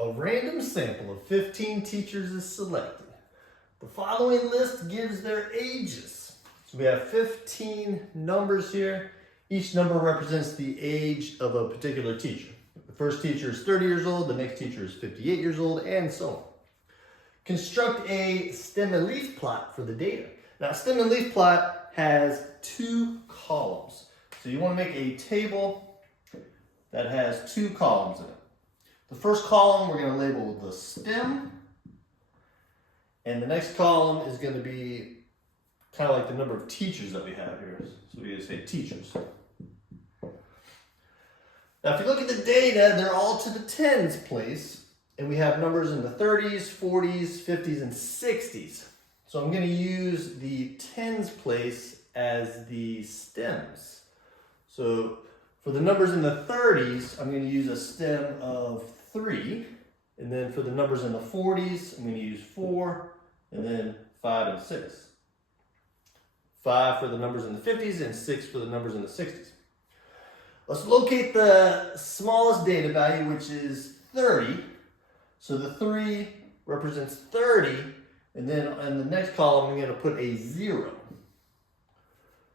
A random sample of 15 teachers is selected. The following list gives their ages. So we have 15 numbers here. Each number represents the age of a particular teacher. The first teacher is 30 years old, the next teacher is 58 years old, and so on. Construct a stem and leaf plot for the data. Now, stem and leaf plot has two columns. So you want to make a table that has two columns in it. The first column we're going to label the stem, and the next column is going to be kind of like the number of teachers that we have here. So we just say teachers. Now if you look at the data, they're all to the tens place, and we have numbers in the 30s, 40s, 50s, and 60s. So I'm going to use the tens place as the stems. So for the numbers in the 30s, I'm going to use a stem of 3. And then for the numbers in the 40s, I'm going to use 4, and then 5 and 6. 5 for the numbers in the 50s, and 6 for the numbers in the 60s. Let's locate the smallest data value, which is 30. So the 3 represents 30, and then in the next column, I'm going to put a 0.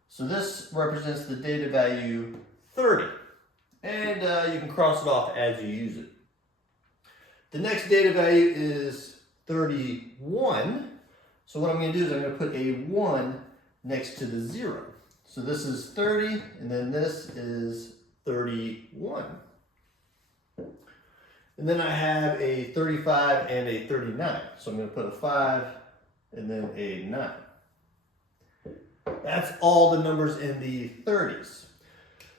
So this represents the data value 30. And you can cross it off as you use it. The next data value is 31. So what I'm going to do is I'm going to put a 1 next to the 0. So this is 30, and then this is 31. And then I have a 35 and a 39. So I'm going to put a 5 and then a 9. That's all the numbers in the 30s.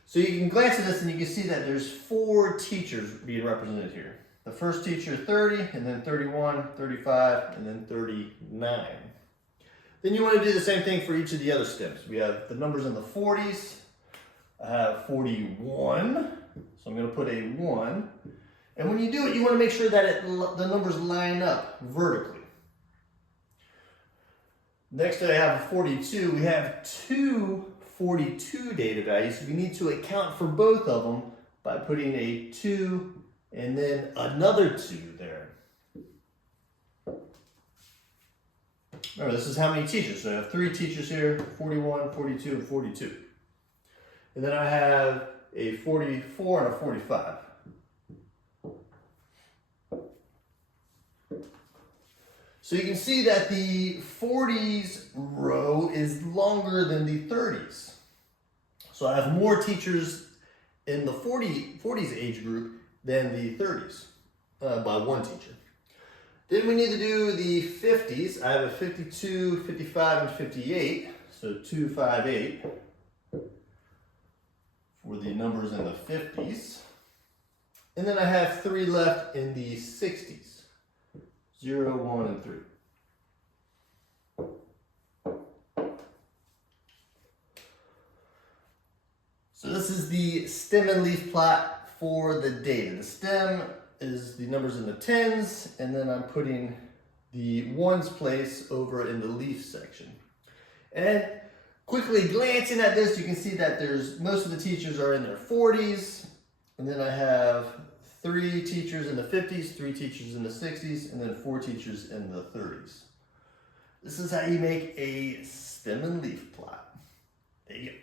So you can glance at this and you can see that there's 4 teachers being represented here. The first teacher 30, and then 31, 35, and then 39. Then you want to do the same thing for each of the other stems. We have the numbers in the 40s. I have 41, so I'm going to put a 1. And when you do it, you want to make sure that the numbers line up vertically. Next I have a 42. We have 2 42 data values, so we need to account for both of them by putting a 2 and then another 2 there. Remember, this is how many teachers. So I have 3 teachers here, 41, 42, and 42. And then I have a 44 and a 45. So you can see that the 40s row is longer than the 30s. So I have more teachers in the 40s age group than the 30s by 1 teacher. Then we need to do the 50s. I have a 52, 55, and 58. So 2, 5, 8 for the numbers in the 50s. And then I have 3 left in the 60s. 0, 1, and 3. So this is the stem and leaf plot for the data. The stem is the numbers in the tens, and then I'm putting the ones place over in the leaf section. And quickly glancing at this, you can see that most of the teachers are in their 40s, and then I have 3 teachers in the 50s, 3 teachers in the 60s, and then 4 teachers in the 30s. This is how you make a stem and leaf plot. There you go.